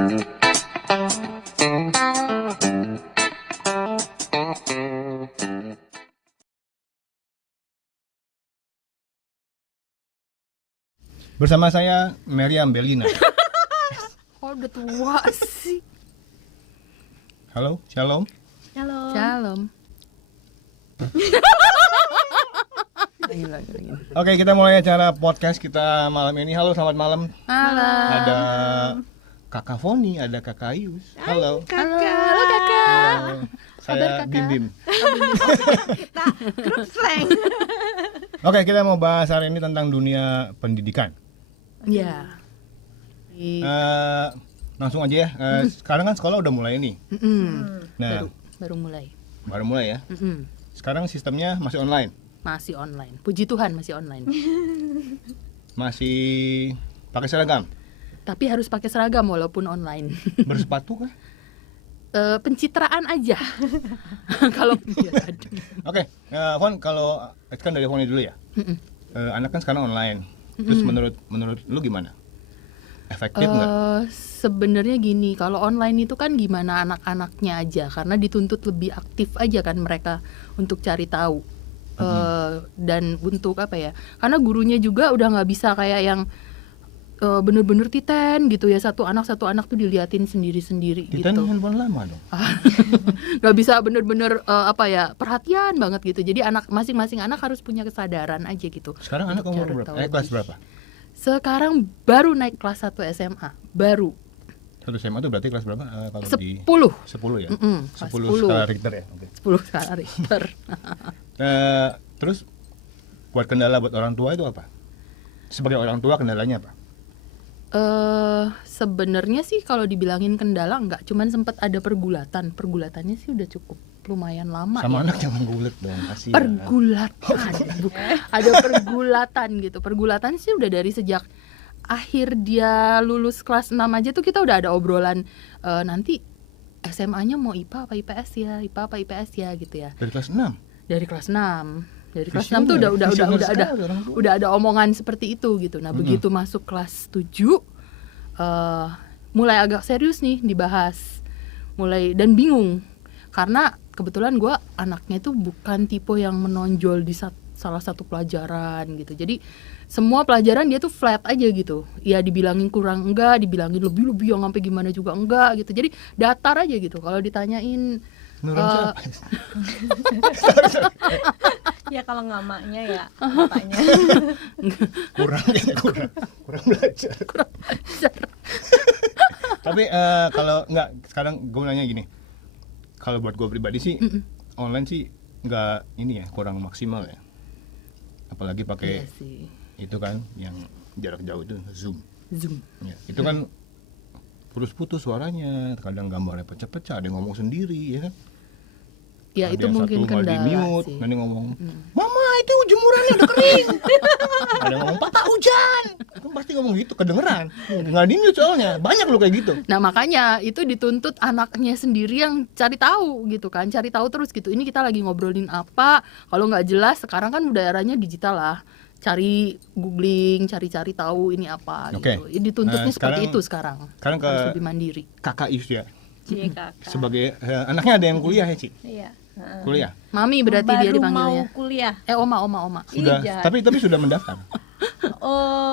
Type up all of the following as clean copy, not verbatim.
Bersama saya Meriam Belina. Oh, udah tua sih. Halo, shalom. Shalom. Oke, kita mulai acara podcast kita malam ini. Halo, selamat malam. Malam. Ada Kakak Foni, ada Kakak Ayus. Halo. Halo kakak. Halo. Saya Kakak? Bim Bim. Kita grup slang. Oke, kita mau bahas hari ini tentang dunia pendidikan. Ya. Langsung aja ya. Sekarang kan sekolah udah mulai nih. Nah, Baru mulai. baru mulai ya. Sekarang sistemnya masih online. Masih online. Puji Tuhan masih online. Masih pakai seragam. Tapi harus pakai seragam walaupun online. Bersepatu kah? Pencitraan aja. Kalau Oke, Fon, kalau kan dari Foni dulu ya. Anak kan sekarang online. Terus menurut lu gimana? Efektif nggak? Sebenarnya gini, kalau online itu kan gimana anak-anaknya aja, karena dituntut lebih aktif aja kan mereka untuk cari tahu. Dan untuk apa ya? Karena gurunya juga udah nggak bisa kayak yang bener-bener titen gitu ya, satu anak tuh diliatin sendiri-sendiri Titen gitu. handphone lama dong. Nggak bisa bener-bener perhatian banget gitu. Jadi masing-masing anak harus punya kesadaran aja gitu. Sekarang anak untuk umur cari berapa? tahu Kelas lebih. berapa? Sekarang baru naik kelas 1 SMA, baru. Satu SMA itu berarti kelas berapa? Kalau 10. di 10 ya? Kelas 10 skala Richter ya? Oke. 10 skala Richter. Terus buat kendala buat orang tua itu apa? Sebagai orang tua kendalanya apa? Sebenarnya sih kalau dibilangin kendala nggak, cuman sempat ada pergulatannya sih udah cukup lumayan lama. Sama ya. anak jangan gulet dong, kasihan. Pergulatan, ada pergulatan gitu. Pergulatan sih udah dari sejak akhir dia lulus kelas 6 aja tuh kita udah ada obrolan nanti SMA-nya mau IPA apa IPS ya, IPA apa IPS ya gitu ya. Dari kelas 6? Dari kelas 6. Dari kelas 6 tuh udah ada omongan seperti itu gitu. Nah, begitu masuk kelas 7 mulai agak serius nih dibahas. Dan bingung. Karena kebetulan gue anaknya itu bukan tipe yang menonjol di salah satu pelajaran gitu. Jadi semua pelajaran dia tuh flat aja gitu. Ya dibilangin kurang enggak, dibilangin lebih yang sampai gimana juga enggak gitu. Jadi datar aja gitu. Kalau ditanyain Ya kalau nggak maknya ya bapaknya. kurang belajar. Tapi kalau nggak, sekarang gue nanya gini, kalau buat gue pribadi sih online sih nggak ini ya, kurang maksimal ya, apalagi pakai itu kan yang jarak jauh itu Zoom. Ya, itu kan putus-putus suaranya, kadang gambarnya pecah-pecah, ada yang ngomong sendiri ya kan. Ya ada itu mungkin kendala di-mute, sih. nanti ngomong, mama itu jemurannya udah kering. Ada yang ngomong patah hujan, itu pasti ngomong gitu, kedengeran. Nggak di-mute soalnya, banyak loh kayak gitu. Nah makanya itu dituntut anaknya sendiri yang cari tahu gitu kan, cari tahu terus gitu. Ini kita lagi ngobrolin apa, kalau nggak jelas sekarang kan udah eranya digital lah. Cari googling, cari tahu ini apa gitu. Dituntutnya seperti itu sekarang. Sekarang ke harus lebih mandiri. Kakak Is ya. Kakak. Sebagai anaknya ada yang kuliah ya, Ci? Iya. Kuliah. Mami berarti dia Baru dipanggilnya. mau kuliah. Oma. Sudah, Iya. tapi sudah mendaftar.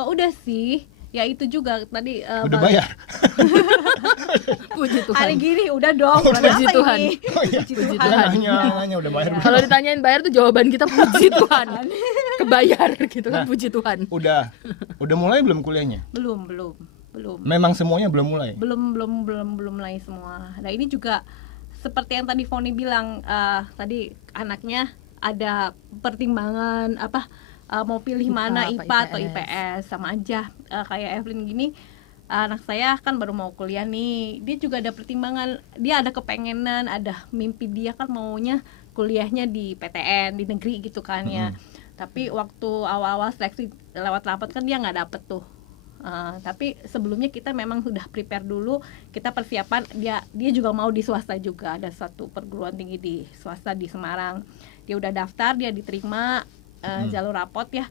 Udah sih. Ya itu juga tadi Udah bayar. Puji Tuhan. Hari gini udah dong. Puji Kenapa Tuhan. ini? Puji Kita Tuhan. nanya udah bayar. Kalau ditanyain bayar tuh jawaban kita puji Tuhan. Kebayar gitu kan, puji Tuhan. Udah mulai belum kuliahnya? Belum. Memang semuanya belum mulai. Belum mulai semua. Nah ini juga seperti yang tadi Foni bilang, tadi anaknya ada pertimbangan mau pilih mana IPA atau IPS, sama aja kayak Evelyn gini. Anak saya kan baru mau kuliah nih, dia juga ada pertimbangan, dia ada kepengenan, ada mimpi dia kan maunya kuliahnya di PTN di negeri gitu kan ya. Tapi waktu awal-awal seleksi lewat rapat kan dia nggak dapet tuh. Tapi sebelumnya kita memang sudah prepare dulu, kita persiapan, dia juga mau di swasta juga, ada satu perguruan tinggi di swasta di Semarang. Dia udah daftar, dia diterima jalur rapot ya.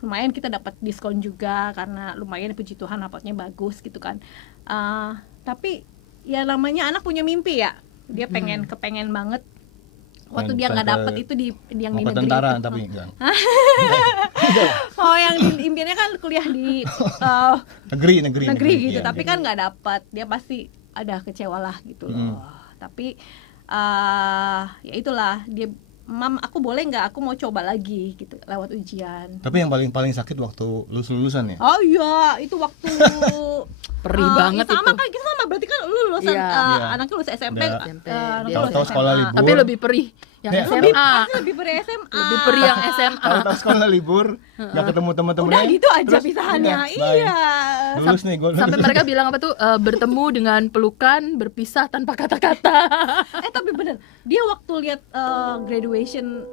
lumayan kita dapat diskon juga karena lumayan puji Tuhan rapotnya bagus gitu kan. Tapi ya namanya anak punya mimpi ya, dia kepengen banget waktu dia nggak dapet itu di yang di negeri tentara itu. tapi enggak. Oh yang impiannya kan kuliah di negeri gitu, iya, tapi kan nggak dapet, dia pasti ada kecewa lah gitu loh. Tapi ya itulah dia, Mam, aku boleh nggak? Aku mau coba lagi gitu lewat ujian. Tapi yang paling sakit waktu lulusan ya? Oh iya, itu waktu perih banget sama itu. kan kita sama, berarti kan lu lulusan Iya. anaknya lulus SMP, Dia tahu sekolah libur. Tapi lebih perih yang Ya, SMA. pasti lebih ber SMA. Lebih perih yang SMA. Tahu sekolah libur, nggak ketemu teman-temannya. Udah gitu aja terus pisahannya. udah, bye. Iya. Lulus nih gue. Sampai mereka bilang apa tuh, bertemu dengan pelukan, berpisah tanpa kata-kata. Tapi bener, dia waktu lihat graduation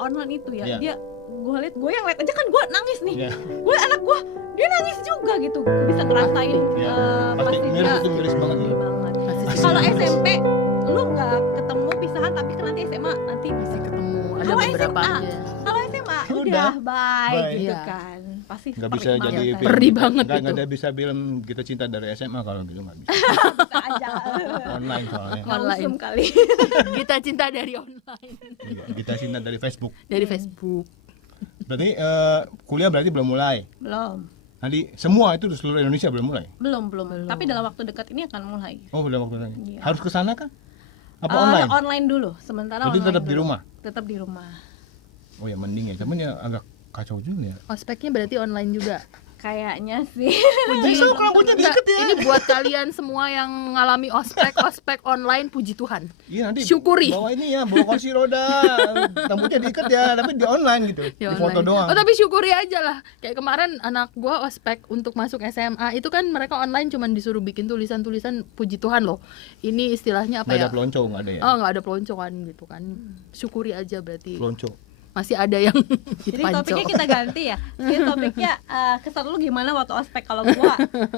online itu ya, Iya. dia gue yang lihat aja kan gue nangis nih. Iya. Gue anak gue dia nangis juga gitu, bisa ngerasain Iya. pasti Miris dia itu miris banget. sedih banget. Masih Kalau SMP lu nggak ketemu pisahan, tapi kan nanti SMA nanti bisa ketemu ada Kalau beberapa SMA, aja. kalau SMA Udah, udah bye bye. gitu Iya. kan, pasti Nggak bisa perih jadi banget kan. Perih banget nggak itu. ada bisa bilang kita cinta dari SMA kalau gitu nggak bisa. Bisa aja. Online soalnya. Online. Langsung kali. Kita cinta dari online, Iya, kita cinta dari Facebook. dari Facebook. Berarti kuliah berarti belum mulai. Belum. Nanti semua itu di seluruh Indonesia belum mulai. Belum. Tapi dalam waktu dekat ini akan mulai. Oh, udah waktu lagi. Iya. Harus ke sana kah? Apa online? Online dulu, sementara Berarti online tetap di dulu. rumah? Tetap di rumah. Oh ya mending ya, cuman ya agak kacau juga ya. Ospeknya berarti online juga. Kayaknya sih. Puji Besok rambutnya Enggak, diikat ya. ini buat kalian semua yang mengalami ospek online, puji Tuhan. Iya nanti Syukuri. bawa ini ya, bawa kursi roda, rambutnya diikat ya, tapi di online gitu, Ya, di foto online. doang. Oh tapi syukuri aja lah. Kayak kemarin anak gua ospek untuk masuk SMA, itu kan mereka online cuman disuruh bikin tulisan-tulisan, puji Tuhan loh. Ini istilahnya apa Nggak ya? ada pelonco, nggak ada ya? Oh nggak ada peloncoan gitu kan. Syukuri aja berarti. Pelonco. Masih ada yang Jadi panco. topiknya kita ganti ya. Jadi topiknya kesan lu gimana waktu ospek? Kalau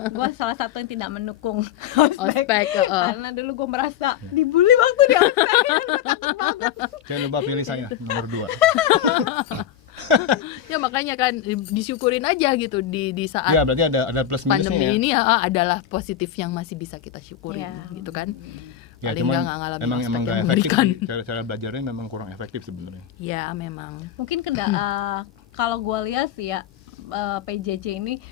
gua salah satu yang tidak mendukung ospek. Karena dulu gua merasa dibully waktu di ospek. Gua takut banget. Jangan lupa pilih saya nomor 2. Ya makanya kan disyukurin aja gitu di saat Ya berarti ada plus minusnya pandemi ya. ini adalah positif yang masih bisa kita syukurin gitu kan. Ya, Paling cuman nggak ngalamin emang ospek nggak yang efektif mengerikan. sih. Cara belajarnya memang kurang efektif sebenarnya. Ya memang. Mungkin kalau gua lihat sih ya, PJJ ini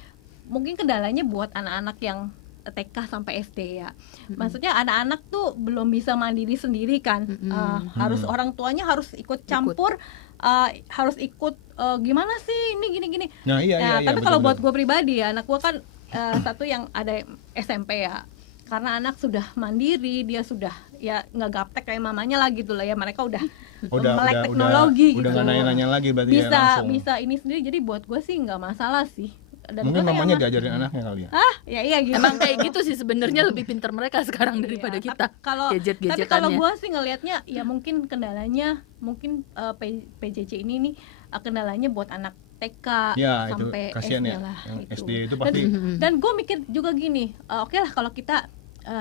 mungkin kendalanya buat anak-anak yang TK sampai SD ya. Maksudnya anak-anak tuh belum bisa mandiri sendiri kan. Harus orang tuanya harus ikut campur, harus ikut gimana sih ini gini-gini. Nah, iya, Tapi kalau buat betul-betul. gue pribadi ya, anak gue kan satu yang ada SMP ya. Karena anak sudah mandiri, dia sudah ya nggak gaptek kayak mamanya lah gitu lah ya. Mereka udah melek teknologi udah gitu. nggak nanya-nanya lagi berarti ya langsung. Bisa ini sendiri. Jadi buat gue sih nggak masalah sih. Dan Mungkin gua kayak mamanya diajarin anaknya kali ya. ya iya gitu. Emang kayak gitu sih sebenarnya, lebih pintar mereka sekarang daripada Iya, kita. tapi kalau gue sih ngelihatnya ya mungkin kendalanya mungkin PJJ ini nih kendalanya buat anak TK Ya, itu sampai kasihan SD ya. lah Yang gitu. SD itu pasti Dan gue mikir juga gini, oke lah kalau kita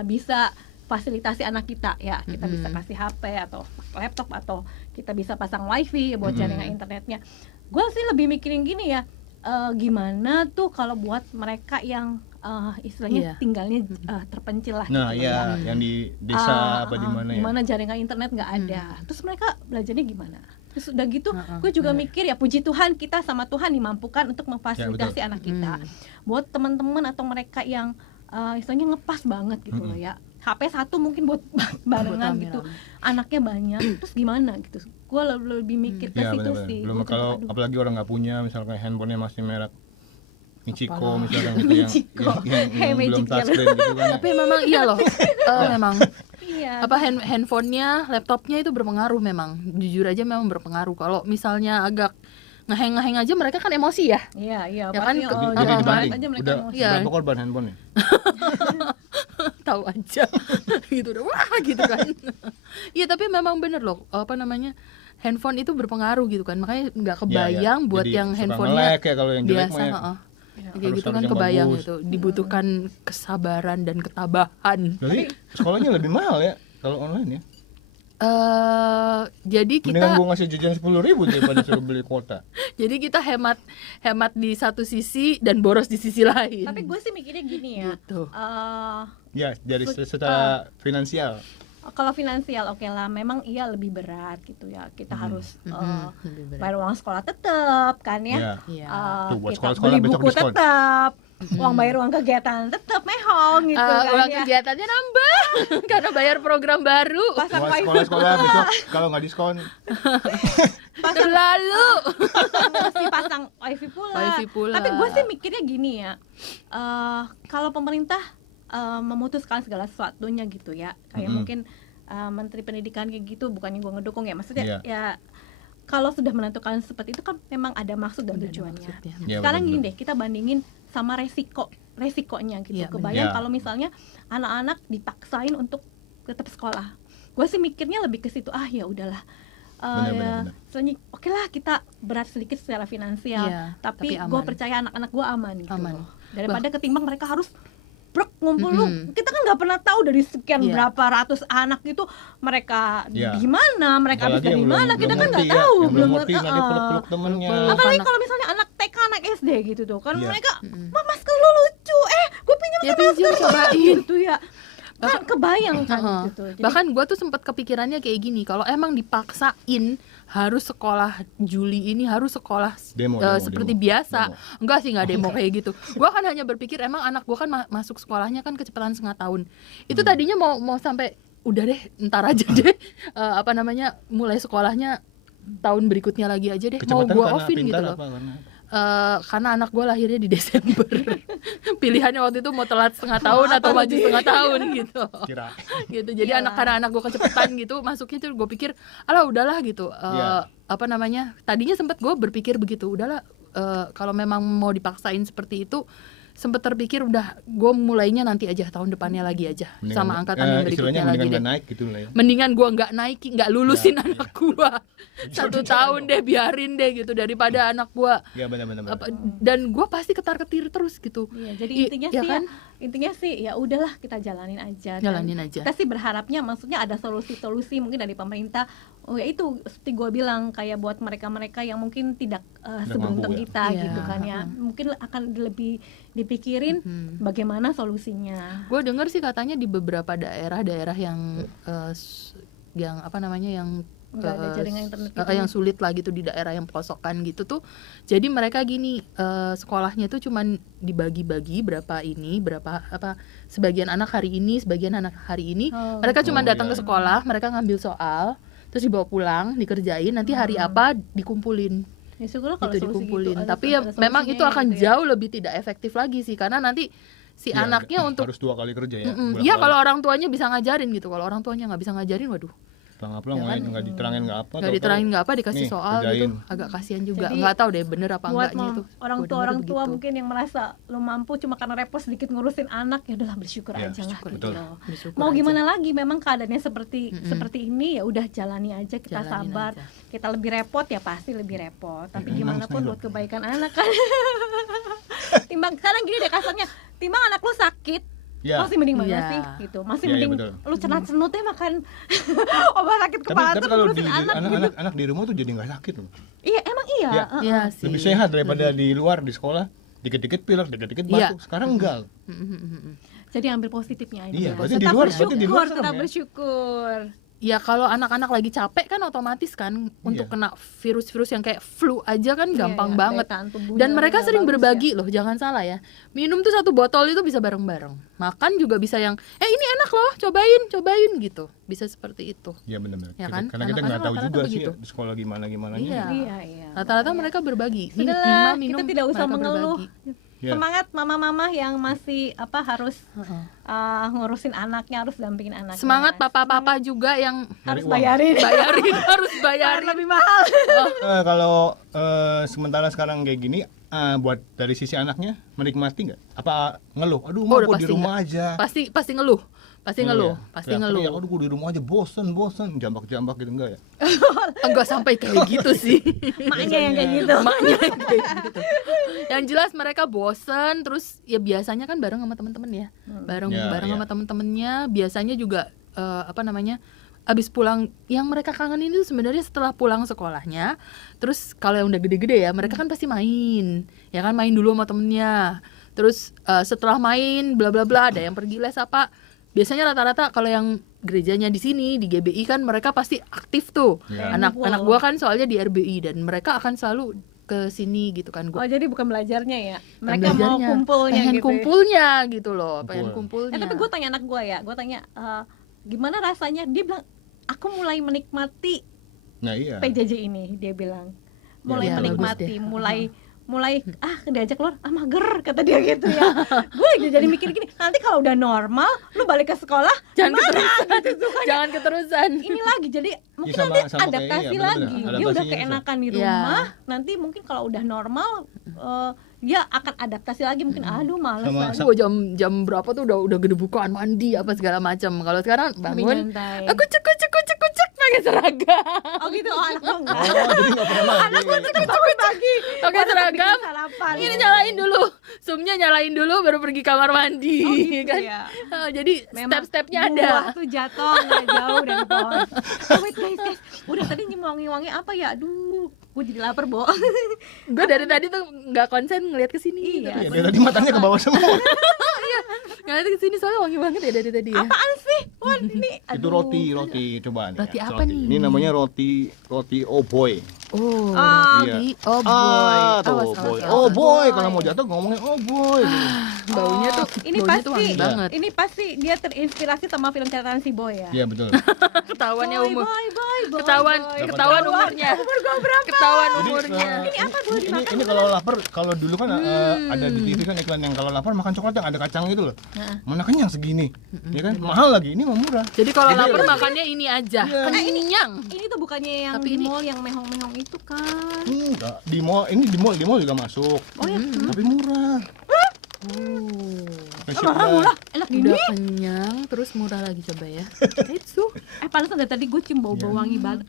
bisa fasilitasi anak kita ya, kita bisa kasih HP atau laptop atau kita bisa pasang wifi buat jaringan internetnya. Gue sih lebih mikirin gini ya, gimana tuh kalau buat mereka yang istilahnya tinggalnya terpencil lah Nah, gitu iya, yang di desa apa di mana ya? Gimana jaringan internet nggak ada, terus mereka belajarnya gimana? Terus udah gitu, gue juga mikir ya puji Tuhan kita sama Tuhan dimampukan untuk memfasilitasi anak kita. Buat teman-teman atau mereka yang istilahnya ngepas banget gitu loh ya, HP 1 mungkin buat barengan gitu, anaknya banyak, terus gimana gitu. Gue lebih mikir ke situ sih. Belum kalau apalagi orang nggak punya, misalkan handphonenya masih merek Michiko misalkan gitu Michiko. yang belum Magic touchscreen gitu kan. Tapi memang iya loh, memang Iya. apa handphonenya, laptopnya itu berpengaruh memang. Jujur aja memang berpengaruh. Kalau misalnya agak ngeheng aja mereka kan emosi ya. Iya, Ya pasti kan, Jadi dibanting. aja mereka Udah emosi. Iya. berapa korban handphonenya? Tahu aja gitu udah wah gitu kan. Iya tapi memang bener loh, apa namanya, handphone itu berpengaruh gitu kan, makanya nggak kebayang buat Jadi yang suka handphonenya nge-lag ya, kalau yang jelek biasa, mah ya. kayak gitu harus kan yang kebayang bagus. itu dibutuhkan kesabaran dan ketabahan. Berarti sekolahnya lebih mahal ya kalau online ya? Jadi Mendingan kita gue ngasih jajan 10.000 daripada suruh beli kuota. jadi kita hemat di satu sisi dan boros di sisi lain. Tapi gue sih mikirnya gini ya. Gitu. Ya, dari secara finansial. Kalau finansial oke lah, memang iya lebih berat gitu ya. Kita harus Lebih berat. bayar uang sekolah tetap kan ya. Iya. Iya. Tuh, buat Kita sekolah-sekolah beli besok buku diskon. tetap, uang bayar uang kegiatan tetap mehong gitu kan Uang ya. kegiatannya nambah karena bayar program baru. Pasang Buat wifi sekolah-sekolah besok kalau nggak diskon, Terlalu. mesti pasang wifi pula. Wifi pula. Tapi gue sih mikirnya gini ya, kalau pemerintah memutuskan segala sesuatunya gitu ya, kayak mungkin Menteri Pendidikan kayak gitu, bukannya gue ngedukung ya, maksudnya Iya. ya kalau sudah menentukan seperti itu kan memang ada maksud dan Ada tujuannya. maksudnya. Iya, Sekarang gini betul-betul. deh, kita bandingin sama resikonya gitu. Iya, Kebayang benar. kalau misalnya anak-anak dipaksain untuk tetap sekolah. Gue sih mikirnya lebih ke situ, ya udahlah. Benar. Soalnya oke lah kita berat sedikit secara finansial, Iya, tapi tapi gue aman. percaya anak-anak gue aman gitu. Aman. Daripada ketimbang mereka harus ngumpul lu, Mm-mm. kita kan nggak pernah tahu dari sekian Iya. berapa ratus anak itu mereka Iya. di mana, mereka habis Apalagi dari yang belum- mana, kita belum kan nggak ngerti ya, tahu, yang belum ngerti ngerti. nanti peluk-peluk temennya. Peluk. Apalagi Anak- kalau misalnya anak TK, anak SD gitu tuh kan, Iya. mereka masker lu lucu, gue pinjam Ya, masker pinjam, cobain. gitu ya. Kan kebayang kan Heeh. gitu. Jadi, Bahkan gue tuh sempat kepikirannya kayak gini, kalau emang dipaksain harus sekolah Juli ini harus sekolah Demo, seperti demo. biasa, Demo. enggak sih, nggak demo kayak gitu. Gue kan hanya berpikir emang anak gue kan masuk sekolahnya kan kecepatan setengah tahun. Itu tadinya mau sampai udah deh ntar aja deh mulai sekolahnya tahun berikutnya lagi aja deh, mau Kecepatan gue karena offin gitu pintar loh. apa karena Karena anak gue lahirnya di Desember. Pilihannya waktu itu mau telat setengah tahun atau maju setengah tahun gitu. kira Gitu. Jadi Iyalah. karena anak gue kecepatan gitu masuknya tuh gue pikir alah udahlah gitu. Iya. Tadinya sempat gue berpikir begitu, udahlah kalau memang mau dipaksain seperti itu, sempat terpikir udah gue mulainya nanti aja tahun depannya lagi aja sama angkatan yang berikutnya lagi mendingan deh. nggak naik gitu lah ya. Mendingan gue nggak lulusin Ya, anak gue 1 tahun deh, biarin deh gitu daripada anak gue. Ya benar-benar. Dan gue pasti ketar-ketir terus gitu. iya, jadi intinya ya sih kan? intinya sih ya udahlah kita jalanin aja. Jalanin aja. Kita sih berharapnya maksudnya ada solusi-solusi mungkin dari pemerintah. Oh ya itu seperti gue bilang kayak buat mereka-mereka yang mungkin tidak seberuntung mampu ya. kita Iya, gitu kan ya. Mungkin akan lebih dipikirin bagaimana solusinya. Gue dengar sih katanya di beberapa daerah-daerah yang yang Nggak ada jaringan internet gitu. yang sulit lah gitu di daerah yang pelosokan gitu tuh. Jadi mereka gini, sekolahnya tuh cuman dibagi-bagi berapa sebagian anak hari ini, sebagian anak hari ini. Oh. Mereka cuma datang iya. ke sekolah, mereka ngambil soal, terus dibawa pulang, dikerjain, nanti hari apa dikumpulin. Ya syukurlah kalau Gitu solusi dikumpulin. gitu. Tapi ya memang itu akan jauh lebih tidak efektif lagi sih, karena nanti si Ya, anaknya untuk harus 2 kali kerja ya. iya kalau orang tuanya bisa ngajarin gitu. Kalau orang tuanya nggak bisa ngajarin, waduh, Pelang-pelang Ya kan? nggak diterangin nggak apa. nggak diterangin nggak apa, dikasih nih, soal kerjain. gitu, agak kasihan juga. Jadi, Nggak tahu deh bener apa buat enggaknya itu. orang Gua tua dengernya begitu. mungkin yang merasa lo mampu cuma karena repot sedikit ngurusin anak, ya udahlah bersyukur Ya, aja lah bersyukur, gitu. betul. Bersyukur Mau aja. gimana lagi, memang keadaannya seperti ini, ya udah jalani aja, kita Jalanin sabar. aja. Kita lebih repot ya pasti lebih repot, tapi Nangis gimana pun nih, buat kebaikan anak kan. Timbang sekarang gini deh kasarnya, timbang anak lu sakit Ya. masih mending mana Iya. sih gitu, masih Iya, iya, mending betul. lu cenat-cenut ya makan obat sakit Tapi kepala tapi terus kalau ngurusin di anak gitu. anak di rumah tuh jadi nggak sakit loh. Iya emang iya. Ya. Iya sih. Lebih sehat daripada di luar di sekolah. Dikit-dikit pilek, dikit-dikit Iya. batuk. Sekarang enggak. Jadi ambil positifnya aja. Iya, berarti di Tetap luar- berarti di luar bersyukur, serem tetap ya? bersyukur. Ya kalau anak-anak lagi capek kan otomatis kan untuk Iya. kena virus-virus yang kayak flu aja kan gampang Iya, banget. daya tahan tubuhnya Dan mereka udah sering bagus berbagi loh, jangan salah ya. Minum tuh 1 botol itu bisa bareng-bareng. Makan juga bisa yang ini enak loh, cobain gitu. Bisa seperti itu. Iya benar-benar. Ya kan? Karena kita nggak Anak-anak tahu rata-rata juga sih begitu. di sekolah gimana-gimananya. Iya. Iya, iya. Rata-rata mereka berbagi. Sudahlah, minum, kita tidak usah mereka mengeluh. berbagi. Iya. Semangat mama-mama yang masih harus Heeh. ngurusin anaknya, harus dampingin anaknya. Semangat papa-papa juga yang harus Nyari uang. bayarin. harus Bayar bayarin. lebih mahal. Kalau sementara sekarang kayak gini, buat dari sisi anaknya menikmati nggak? Apa ngeluh? Aduh, Oh, mau udah gua di pasti rumah nggak. aja. Pasti ngeluh. Pasti ngeluh, Iya. pasti Teriak-teriak, ngeluh. Aduh, gua di rumah aja bosen, jambak-jambak gitu enggak ya? Enggak sampai kayak gitu sih. Maknya yang kayak gitu. Emaknya yang kayak gitu. Yang jelas mereka bosen, terus ya biasanya kan bareng sama temen-temen ya. Bareng Ya, bareng ya. sama temen-temennya, biasanya juga abis pulang, yang mereka kangenin itu sebenarnya setelah pulang sekolahnya. Terus kalau yang udah gede-gede ya, mereka kan pasti main, ya kan, main dulu sama temennya. Terus setelah main bla bla bla, ada yang pergi les apa. Biasanya rata-rata kalau yang gerejanya di sini di GBI kan mereka pasti aktif tuh. Anak-anak gua kan soalnya di RBI dan mereka akan selalu ke sini gitu kan. Oh, jadi bukan belajarnya ya, mereka mau kumpulnya pengen gitu. kumpulnya gitu loh, pengen kumpulnya. Tapi gue tanya anak gue ya, gue tanya gimana rasanya, dia bilang aku mulai menikmati PJJ ini, dia bilang mulai menikmati, mulai diajak keluar mager kata dia gitu ya. Gue jadi mikir gini, nanti kalau udah normal lu balik ke sekolah jangan keterusan gitu, jangan keterusan ini lagi, jadi mungkin nanti adaptasi lagi, dia udah keenakan di rumah, nanti mungkin kalau udah normal dia akan adaptasi lagi, mungkin aduh malas lagi. Jam berapa tuh udah gede bukaan, mandi apa segala macam. Kalau sekarang bangun aku cek pakai seragam. Oh gitu, anak gue enggak. Jadi nggak pernah mandi. Anak gue cek pagi pakai seragam. Ini nyalain dulu, zoomnya nyalain dulu baru pergi kamar mandi. Gitu, kan ya. Jadi step-stepnya ada. Buah tuh jatuh nggak jauh dari pohon. Wait guys, udah tadi wangi-wangi apa ya? Aduh, gue jadi lapar, Bo. Gue dari tadi tuh nggak konsen ngeliat ke sini. Iya, dari tadi matanya ke bawah semua. Ngeliat ke sini soalnya wangi banget ya dari tadi ya. Apaan sih? Wan, ini Itu roti coba nih. Roti apa nih? Ini namanya roti oh boy. Oh, iya. Oh boy. Oh boy, kalau mau jatuh ngomongnya oh boy. Baunya tuh ini baunya tuh wangi banget. Ini pasti dia terinspirasi sama film catatan si Boy ya. Iya betul. Ketahuannya umur. Boy. Ketahuan umurnya. Umur gue berapa? Ketahuan umurnya. Ini apa boleh dimakan? Ini kalau lapar, kalau dulu kan ada di TV kan iklan yang kalau lapar makan coklat yang ada kacang gitu loh. Mana kenyang segini. Ya kan mahal lagi, ini mah murah. Jadi kalau lapar makannya ini aja. Kenyang. Ini tuh bukannya yang tapi di mall yang mehong-mehong itu kan? Enggak, di mall juga masuk. Oh ya. Tapi murah. Murah, enak gini. Udah kenyang, terus murah lagi, coba ya. Itu. Panas dari tadi gue cium bau-bau wangi banget.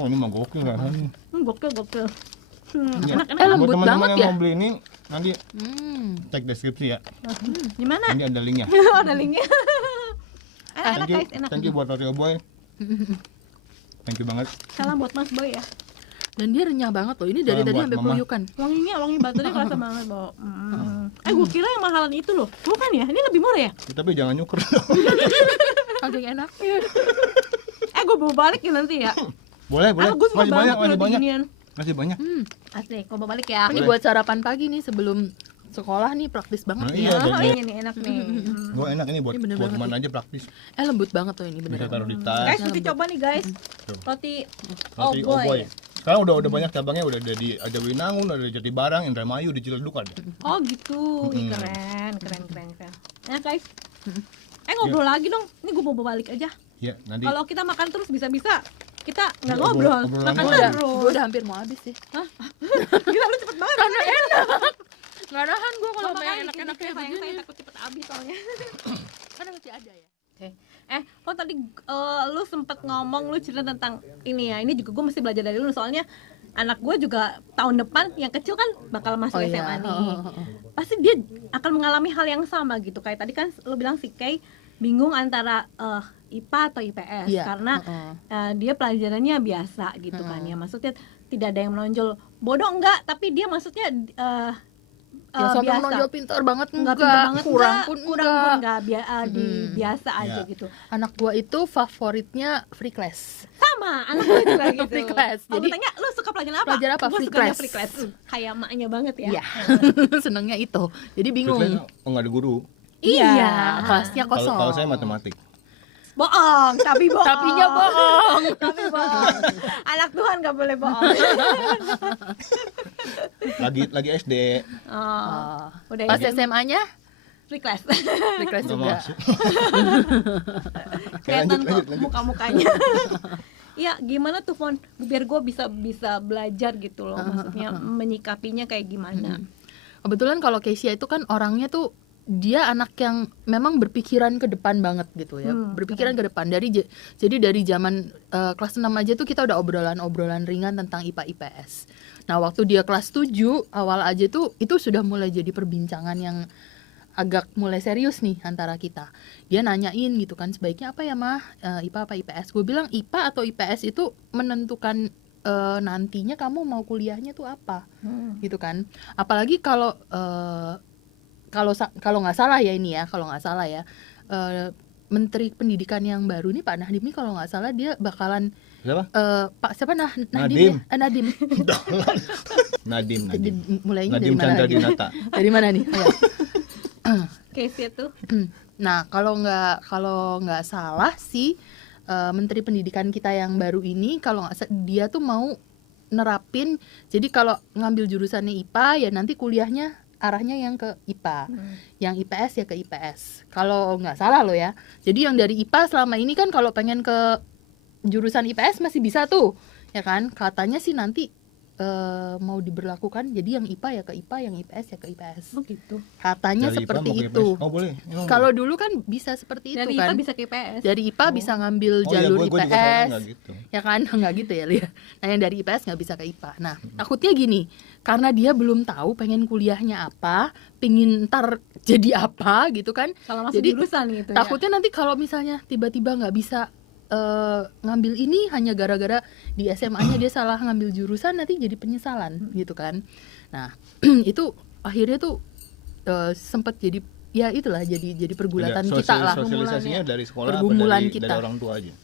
Oh ini mah gokil kan. Gokil. Enak. Buat Lembut teman-teman banget yang ya. mau beli ini nanti cek deskripsi ya. Gimana? Nanti ada linknya. Ada linknya. Enak guys, enak. Thank you buat Roti Boy. Thank you banget. Salam buat Mas Boy ya. Dan dia renyah banget loh. Ini dari tadi sampai peluyukan. Wangi bangetnya kerasa banget, Bo. Gue kira yang mahalan itu loh. Bukan ya? Ini lebih murah ya? Tapi jangan nyuker. Agak enak. Gue bawa balik ya nanti ya. Boleh. Masih banyak. Asli, gue bawa balik ya. Ini buat sarapan pagi nih sebelum sekolah nih, praktis banget Iya, ini nih enak nih. Gue enak ini buat kemana aja praktis. Lembut banget tuh ini Bisa beneran. taruh di tas. Guys, mesti coba nih guys. Roti Oh boy. Sekarang udah banyak cabangnya, udah ada Winangun, ada Jatibarang, Indramayu, di Ciledug ada. Oh gitu. Ih, keren. Nah guys, ngobrol lagi dong. Ini gue bawa balik aja. Iya, nanti. Kalau kita makan terus bisa-bisa kita nggak ngobrol, makan Gue terus. udah hampir mau habis sih. Gila, lu cepet banget. Karena enak. Nggak nahan gue kalau main enak-enak kayak saya begini. takut cepet habis soalnya. Karena masih ada ya. Tadi lu sempet ngomong, lu cerita tentang ini ya. Ini juga gue mesti belajar dari lu, soalnya anak gue juga tahun depan yang kecil kan bakal masuk SMA nih. Pasti dia akan mengalami hal yang sama gitu. Kayak tadi kan lu bilang si Kay bingung antara IPA atau IPS karena dia pelajarannya biasa gitu kan ya. Maksudnya tidak ada yang menonjol bodoh enggak, tapi dia maksudnya sampai biasa. menonjol pintar banget enggak, kurang pun enggak. biasa aja gitu. Anak gua itu favoritnya free class. Sama, anak gue juga gitu. Free class. Jadi Jadi tanya lu suka pelajaran apa? Pelajaran apa? Gua Free sukanya class. free class. Kayak maknya banget ya. Iya. Senengnya itu. Jadi bingung. Nggak ada guru. Iya, kelasnya kosong. Kalau saya matematik. Bohong, tapi bohong. Tapinya bohong. Tapi bohong. Anak Tuhan gak boleh bohong. Lagi SD. Udah Pas ya. SMA-nya Free class. free class Nggak juga. masuk. Kelihatan kok Lanjut. muka-mukanya. Iya, gimana tuh Fon? Biar gue bisa belajar gitu loh. Maksudnya menyikapinya kayak gimana. Kebetulan kalau Keisha itu kan orangnya tuh dia anak yang memang berpikiran ke depan banget gitu ya. Berpikiran ke depan jadi dari zaman kelas 6 aja tuh kita udah obrolan ringan tentang IPA IPS. Nah, waktu dia kelas 7 awal aja tuh itu sudah mulai jadi perbincangan yang agak mulai serius nih antara kita. Dia nanyain gitu kan, sebaiknya apa ya mah, IPA apa IPS? Gue bilang IPA atau IPS itu menentukan nantinya kamu mau kuliahnya tuh apa, gitu kan. Apalagi kalau nggak salah ya ini ya, kalau nggak salah ya, Menteri Pendidikan yang baru nih Pak Nadiem nih kalau nggak salah dia bakalan Siapa? Pak siapa Nadiem. Nadiem. Nadiem. Mulainya dari Nadiem mana Chandra lagi? Dinata. Dari mana nih? Ayo. Case itu. Nah, kalau nggak salah sih Menteri Pendidikan kita yang baru ini kalau dia tuh mau nerapin, jadi kalau ngambil jurusannya IPA ya nanti kuliahnya arahnya yang ke IPA, yang IPS ya ke IPS. Kalau nggak salah loh ya. Jadi yang dari IPA selama ini kan kalau pengen ke jurusan IPS masih bisa tuh, ya kan? Katanya sih nanti mau diberlakukan jadi yang IPA ya ke IPA, yang IPS ya ke IPS. Oh gitu. Katanya Dari IPA seperti mau ke itu. IPS. Oh boleh. Emang Kalau dulu kan bisa seperti Dari itu kan. IPA bisa ke IPS. Dari IPA bisa ngambil Oh, jalur iya, gua juga IPS. soalnya nggak gitu. Ya kan, nggak gitu ya Lia. Nah yang dari IPS nggak bisa ke IPA. Nah takutnya gini, karena dia belum tahu pengen kuliahnya apa, pingin ntar jadi apa gitu kan. Kalau masuk Jadi jurusan gitu takutnya nanti kalau misalnya tiba-tiba nggak bisa ngambil ini hanya gara-gara di SMA-nya dia salah ngambil jurusan, nanti jadi penyesalan gitu kan. Nah itu akhirnya tuh sempat jadi ya itulah jadi pergulatan Ada kita lah. Sosialisasinya dari sekolah Pergumulan apa kita. dari orang tua aja?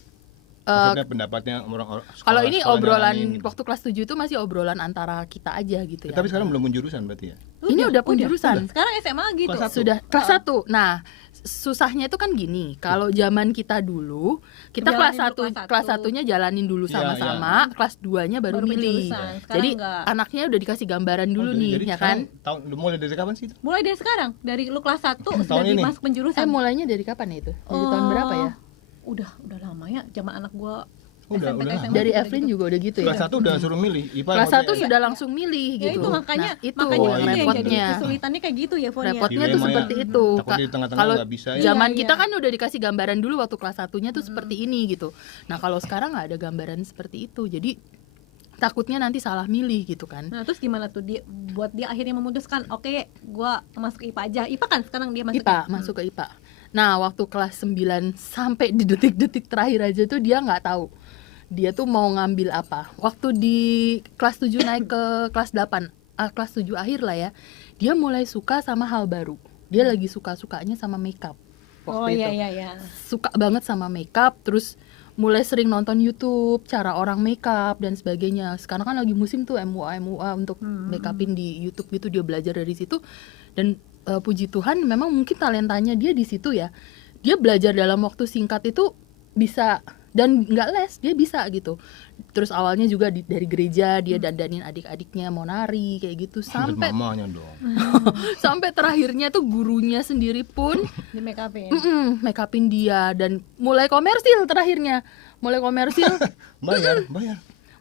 Maksudnya pendapatnya orang Kalau ini obrolan gitu. waktu kelas 7 itu masih obrolan antara kita aja gitu ya. Tapi sekarang belum jurusan berarti ya? Ini udah pun jurusan. Sekarang SMA gitu. Kelas 1. Sudah kelas 1. Nah, susahnya itu kan gini, kalau zaman kita dulu, kita Jalanin kelas dulu 1 kelas 1-nya jalanin dulu Iya, sama-sama, kelas 2-nya baru milih. jurusan. Sekarang Jadi enggak. anaknya udah dikasih gambaran dulu nih, Jadi ya kan? sekarang tahun mulai dari kapan sih itu? Mulai dari sekarang, dari lu kelas 1 sudah Tahun ini? dimasuk penjurusan. Mulainya dari kapan ya itu? Dari tahun berapa ya? Udah lama ya, zaman anak gua Udah SMP, lama. SMA Dari juga Evelyn gitu. juga udah gitu ya. Kelas 1 udah suruh milih IPA. Kelas 1 maksudnya sudah langsung milih Ya gitu. itu makanya Nah, itu makanya itu yang jadi repotnya. kesulitannya kayak gitu ya, Fon ya. Repotnya tuh Dilema ya. seperti itu. Takut di tengah-tengah Kalau nggak bisa ya. zaman Iya, kita iya. kan udah dikasih gambaran dulu waktu kelas 1-nya tuh seperti ini gitu. Nah, kalau sekarang nggak ada gambaran seperti itu. Jadi takutnya nanti salah milih gitu kan. Nah, terus gimana tuh dia buat dia akhirnya memutuskan, oke, gua masuk IPA aja. IPA kan sekarang dia masuk IPA, masuk ke IPA. Nah, waktu kelas 9 sampai di detik-detik terakhir aja tuh dia nggak tahu dia tuh mau ngambil apa. Waktu di kelas 7 naik ke kelas 8, kelas 7 akhir lah ya, dia mulai suka sama hal baru. Dia lagi suka-sukanya sama makeup Oh waktu itu. iya. Suka banget sama makeup, terus mulai sering nonton YouTube cara orang makeup dan sebagainya. Sekarang kan lagi musim tuh MUA untuk makeupin di YouTube gitu, dia belajar dari situ. Dan puji Tuhan memang mungkin talentanya dia di situ ya. Dia belajar dalam waktu singkat itu bisa, dan nggak les, dia bisa gitu. Terus awalnya juga dari gereja dia dandanin adik-adiknya mau nari kayak gitu sampai mamanya dong. sampai terakhirnya tuh gurunya sendiri pun Di make up ya. make-upin dia, dan mulai komersil terakhirnya. Mulai komersil, Bayar.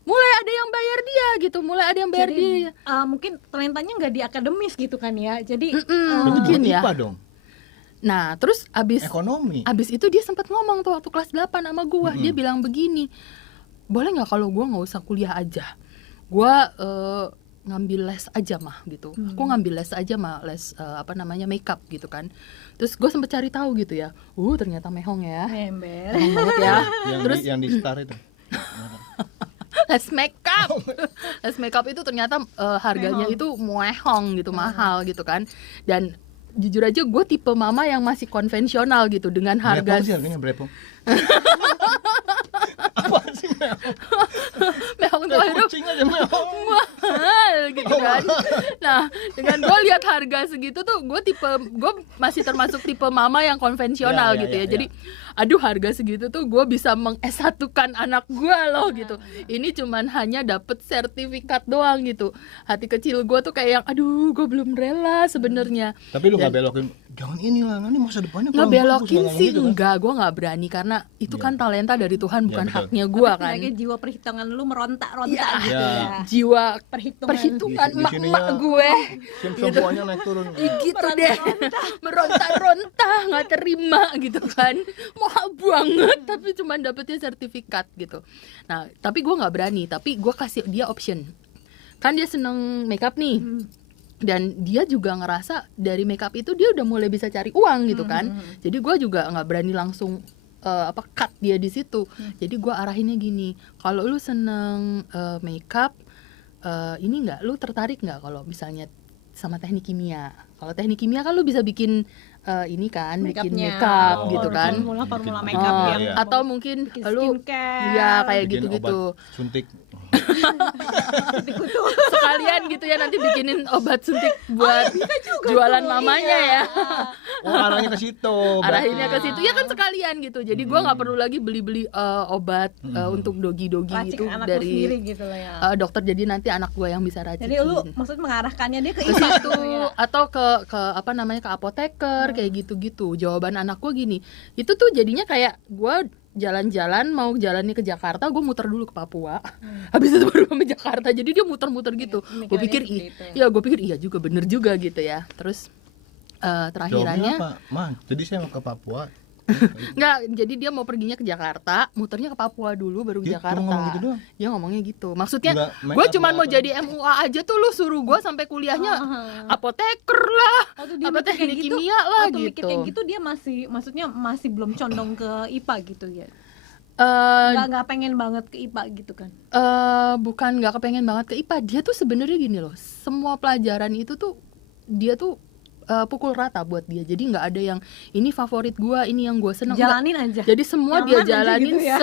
mulai ada yang bayar dia gitu, mulai ada yang bayar Jadi dia. mungkin talentanya nggak di akademis gitu kan ya. Jadi Berarti Mungkin buat ya. IPA dong. Nah, terus Ekonomi. abis itu dia sempat ngomong tuh waktu kelas 8 sama gua. Dia bilang begini, boleh nggak kalau gua nggak usah kuliah aja, gua ngambil les aja mah gitu. Aku ngambil les aja mah, les makeup gitu kan. Terus gue sempet cari tahu gitu ya. Ternyata mehong ya. ember. Mehong banget ya. Terus yang di Star itu. les makeup. Les makeup itu ternyata harganya itu mehong gitu, mahal gitu kan. Dan jujur aja gue tipe mama yang masih konvensional gitu dengan harga Berapa sih harganya berapa? Apa sih mehong? mehong tuh akhirnya Kucing aja mehong. mahal gitu kan. Nah, dengan gue lihat harga segitu tuh gue masih termasuk tipe mama yang konvensional Ya, gitu ya. ya. Jadi aduh, harga segitu tuh gue bisa meng-S1-kan anak gue loh gitu. Ini cuman hanya dapet sertifikat doang gitu. Hati kecil gue tuh kayak yang aduh, gue belum rela sebenarnya. Tapi lu nggak belokin, jangan inilah, nanti masa depannya Nggak kurang belokin bagus, sih, gitu kan? enggak, gue nggak berani karena itu Iya. kan talenta dari Tuhan, bukan betul. haknya gue kan. Sebagai jiwa perhitungan lu meronta-ronta Iya. gitu Iya. ya. Jiwa Perhitungan. perhitungan Di sininya emak-emak gue Semuanya naik turun. gitu deh, meronta-ronta nggak terima gitu kan, mahal banget tapi cuman dapetnya sertifikat gitu. Nah tapi gue nggak berani, tapi gue kasih dia option, kan dia seneng makeup nih. Dan dia juga ngerasa dari makeup itu dia udah mulai bisa cari uang gitu kan. Jadi gue juga nggak berani langsung cut dia di situ. Jadi gue arahinnya gini, kalau lu seneng makeup, ini nggak, lu tertarik nggak kalau misalnya sama teknik kimia? Kalau teknik kimia kan lu bisa bikin ini kan, bikin makeup gitu kan. Formula makeup yang atau mungkin bikin lu skincare, ya kayak bikin gitu-gitu. obat suntik. Sekalian gitu ya, nanti bikinin obat suntik buat jualan mamanya ya. Oh, arahnya ke situ. Arahinnya ke situ ya kan, sekalian gitu. Jadi gua nggak perlu lagi beli obat untuk dogi-dogi racik gitu anak lu dari sendiri gitu lah ya. dokter. Jadi nanti anak gua yang bisa racikin. Jadi lu maksud mengarahkannya dia ke ke itu situ gitu ya. atau ke apa namanya, ke apoteker kayak gitu-gitu. Jawaban anak gua gini, itu tuh jadinya kayak gua jalan-jalan mau jalannya ke Jakarta, gue muter dulu ke Papua, habis itu baru ke Jakarta. Jadi dia muter-muter gitu. Gue pikir gue pikir iya juga, bener juga gitu ya. Terus terakhirannya Jawabnya apa? Ma, jadi saya mau ke Papua. Enggak, jadi dia mau perginya ke Jakarta, muternya ke Papua dulu baru ke Dia Jakarta. ngomong gitu doang? Dia ngomongnya gitu. Maksudnya Nggak make gue up cuman mau apa? jadi MUA aja tuh, lu suruh gue sampai kuliahnya apoteker lah, Waktu dia apa mikir kayak teknik gitu, kimia lah waktu mikir gitu. kayak gitu dia masih belum condong ke IPA gitu ya. Eh, Nggak pengen banget ke IPA gitu kan. bukan nggak kepengen banget ke IPA, dia tuh sebenarnya gini loh, semua pelajaran itu tuh dia tuh pukul rata buat dia. Jadi nggak ada yang ini favorit gua, ini yang gua seneng. Jalanin aja. Jadi semua Nyaman dia aja jalanin gitu ya.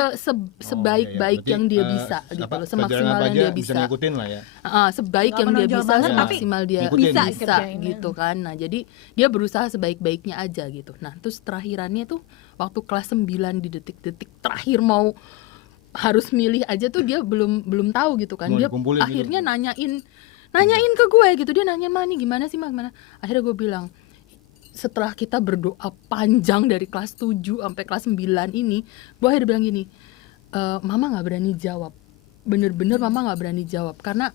sebaik-baik Berarti, yang dia bisa gitu apa, loh, pelajaran semaksimal apa yang aja dia bisa. ngikutin lah ya. Sebaik Nggak yang dia menonjol bisa, banget, tapi semaksimal dia ngikutin. bisa Kerjain. gitu kan. Nah, jadi dia berusaha sebaik-baiknya aja gitu. Nah, terus terakhirannya tuh waktu kelas 9 di detik-detik terakhir mau harus milih aja tuh dia belum tahu gitu kan. Mau Dia dikumpulin gitu. akhirnya nanyain ke gue gitu. Dia nanya, "Ma, nih gimana sih, Ma, gimana?" Akhirnya gue bilang, setelah kita berdoa panjang dari kelas 7 sampai kelas 9 ini, gue akhirnya bilang gini, Mama nggak berani jawab, bener-bener Mama nggak berani jawab karena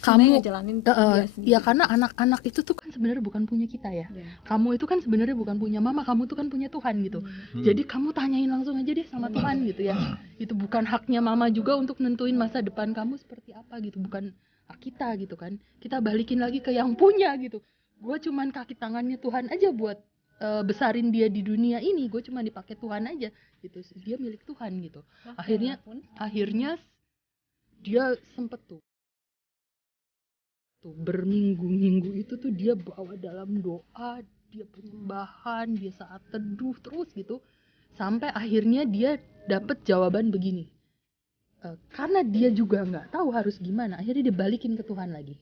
kamu ngejalanin dia sendiri. ya karena anak-anak itu tuh kan sebenarnya bukan punya kita ya. Kamu itu kan sebenarnya bukan punya Mama, kamu tuh kan punya Tuhan gitu. Jadi kamu tanyain langsung aja deh sama Tuhan gitu ya. Itu bukan haknya Mama juga untuk nentuin masa depan kamu seperti apa gitu, bukan hak kita gitu kan. Kita balikin lagi ke yang punya gitu. Gue cuman kaki tangannya Tuhan aja buat besarin dia di dunia ini. Gue cuman dipakai Tuhan aja gitu. Dia milik Tuhan gitu. Akhirnya dia sempet tuh berminggu-minggu itu tuh dia bawa dalam doa, dia penyembahan, dia saat teduh terus gitu, sampai akhirnya dia dapet jawaban begini. Karena dia juga nggak tahu harus gimana, akhirnya dia balikin ke Tuhan lagi.